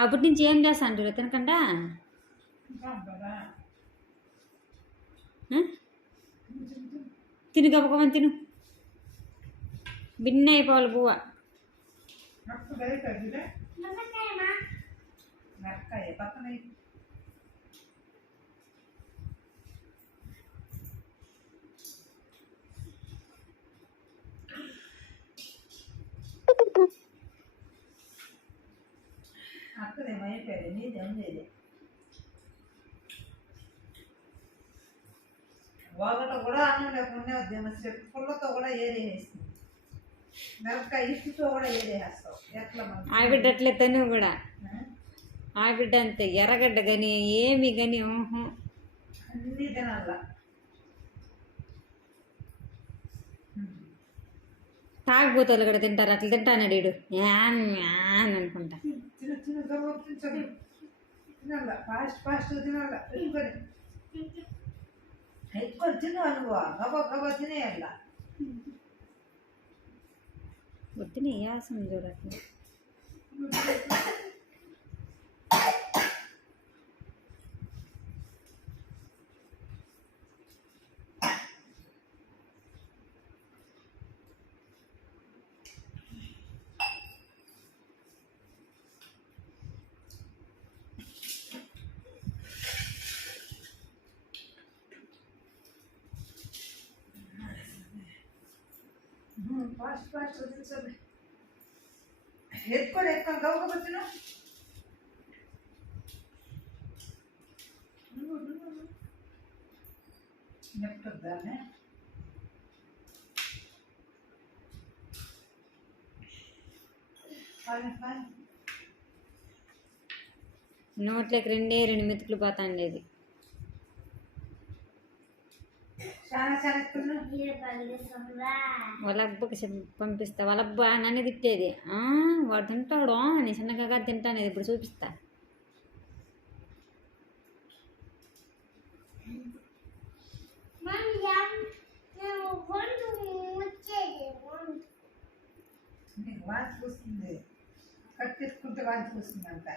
అప్పటి నుంచి ఏం చేస్తా అంటారు తినకుండా తిను గబగమని తిను భిన్న అయిపోవాలి పువ్వ అక్కడేమైపోయాడు నీదేం లేదు ఒకటి కూడా అన్నం లేకుండా ఉద్యమం పుల్లతో కూడా ఏరేస్తుంది మిరపకాయ ఇసుతో కూడా ఏరేస్తావు ఎట్లా ఆవిడ అట్లే తను కూడా ఆవిడ అంతే ఎర్రగడ్డ కానీ ఏమి కానీ అన్నీ తినాల తాగుబోతాలు కూడా తింటారు అట్లా తింటాను వీడు యాన్ యాన్ అనుకుంటా చిన్న చిన్న గవ్వ తినాల ఫాస్ట్ తినాల ఎక్కువ తిను అనుభవ గబ తినేయాల వద్దునే యాసం చూడట్లే ఫాస్ట్ వదిలించండి ఎత్తుకొని గవ్వ తిను నెప్పుదాన్ని నోట్లోకి రెండు మెతుకులు పోతా ఉండేది వాళ్ళ అబ్బకి పంపిస్తా వాళ్ళ అబ్బా నన్ను తిట్టేది వాడు తింటాడు అని చిన్నగా తింటానేది ఇప్పుడు చూపిస్తా వాంచి పూస్తుంది కట్టేసుకుంటే వాంచి పూస్తుంది అంట